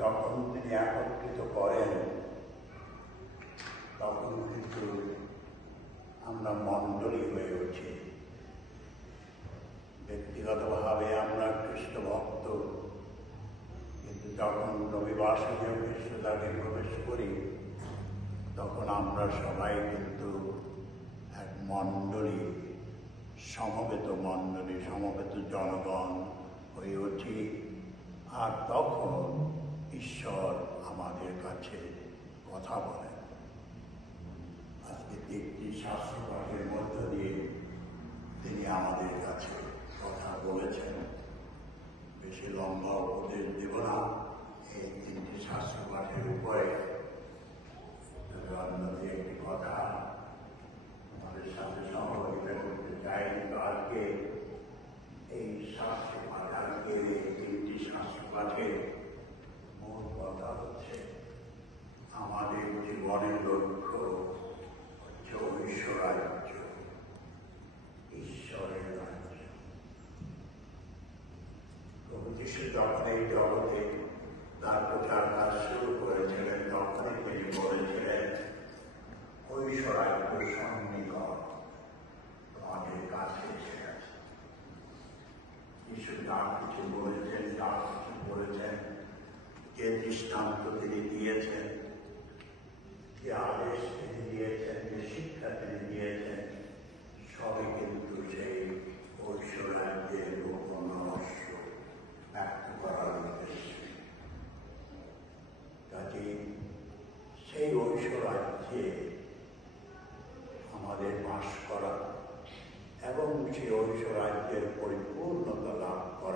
যখন তিনি একত্রিত করেন তখন কিন্তু আমরা মণ্ডলী হয়ে উঠি। ব্যক্তিগতভাবে আমরা খ্রিস্ট ভক্ত, কিন্তু যখন রবিবাসীয় খ্রিস্টদাকে প্রবেশ করি তখন আমরা সবাই কিন্তু এক মণ্ডলী, সমবেত মণ্ডলী, সমবেত জনগণ হয়ে উঠি। আর তখন ঈশ্বর আমাদের কাছে কথা বলেন। আজকে একটি শাস্ত্রপাঠের মধ্য দিয়ে তিনি আমাদের কাছে কথা বলেছেন। বেশি লম্বা উপদেশ দেব না এই তিনটি শাস্ত্রপাঠের উপরে। তবে অন্যদের একটি কথা আমাদের সাথে সহযোগিতা করতে চাই। কিন্তু আজকে এই শাস্ত্রপাঠ, আজকে এই তিনটি শাস্ত্রপাঠের মূল কথা হচ্ছে আমাদের জীবনের লক্ষ্য হচ্ছে ঐশ্বরাজ্য, ঈশ্বরের রাজ্য। প্রভু যীশু যখন এই জগতে তার প্রচার কাজ শুরু করেছিলেন তখনই তিনি বলেছিলেন, ঐশ্বরাজ্য সন্নিকট, আমাদের কাছে এসে গেছে। যীশু যা কিছু বলেছেন, যা কিছু বলেছেন, যে দৃষ্টান্ত তিনি দিয়েছেন, যে আদেশ তিনি দিয়েছেন, যে শিক্ষা তিনি দিয়েছেন, সবই কিন্তু সেই ঐশ্বরাজ্যের গোপন রহস্য ব্যক্ত করার উদ্দেশ্যে। কাজে সেই ঐশ্বরাজ্যে আমাদের বাস করা এবং সেই ঐশ্বরাজ্যের পরিপূর্ণতা লাভ করা